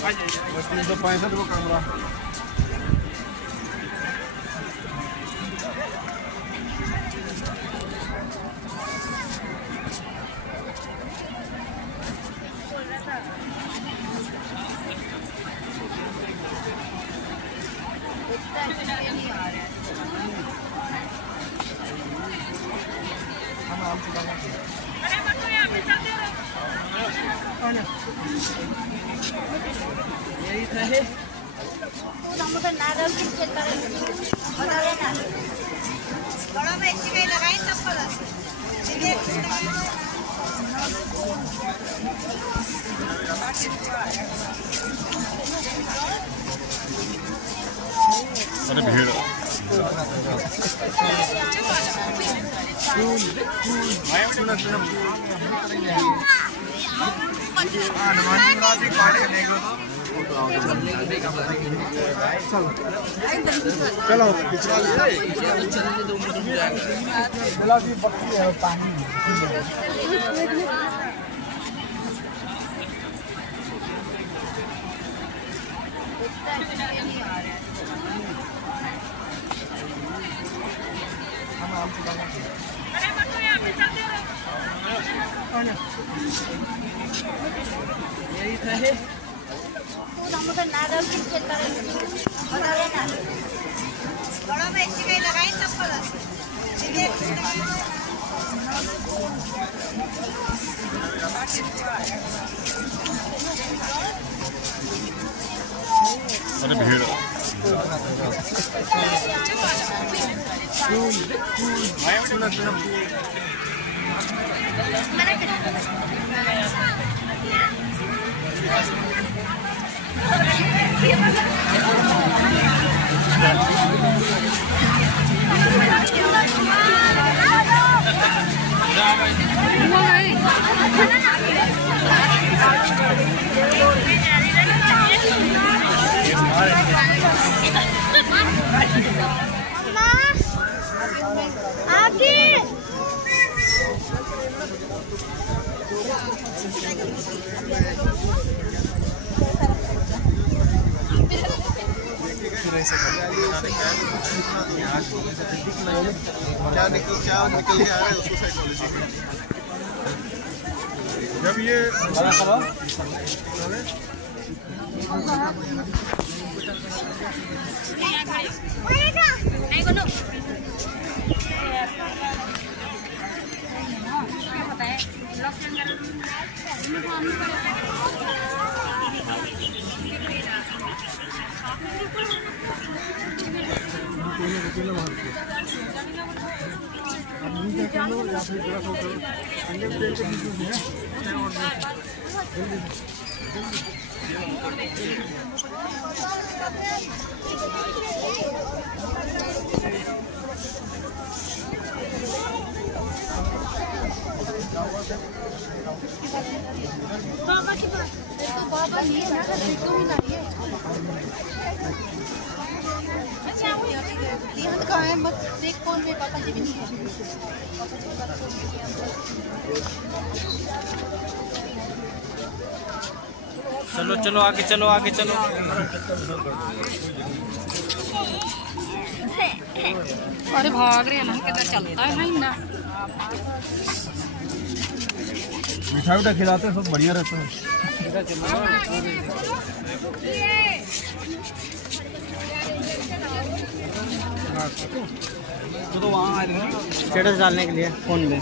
365 को कैमरा अरे भीड़ चलो पानी अरे भीड़ क्या निकल के आ रहा है उसको साइकोलॉजी जब ये बाबा ये ना देखो ही ना ये कहाँ है मत देख कौन में पापा जी भी नहीं है चलो चलो आगे चलो आगे चलो अरे भाग रहे हैं ना किधर चलता है ना मिठाई उठा खिलाते हैं सब बढ़िया रहता है तो वहाँ स्टेटस डालने के लिए फोन में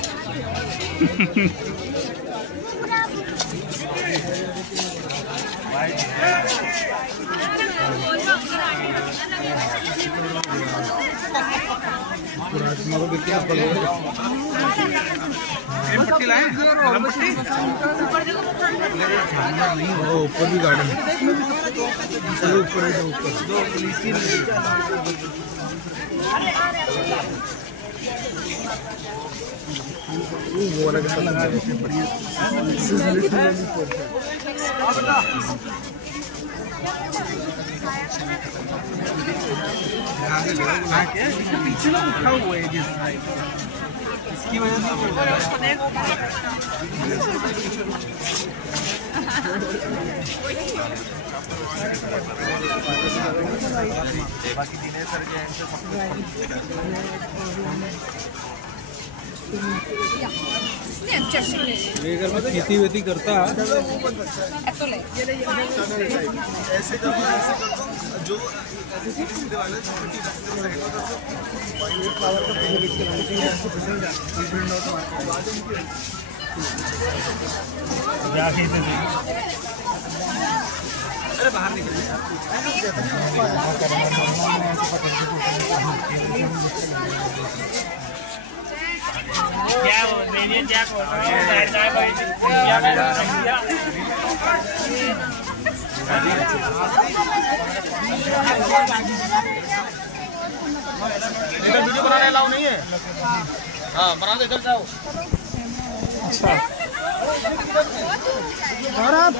ऊपर भी गार्डन ऊपर वो वाला के साथ बढ़िया पीछे ना उठा हुआ है इसकी वजह से बाकी दिने सर के एंड से खेती वेती करता ऐसे कर जो सीधे वाले अरे बाहर निकल क्या मेरी क्या वीडियो बनाने अलाउ नहीं है। हाँ बना दो, इधर जाओ। अच्छा और आप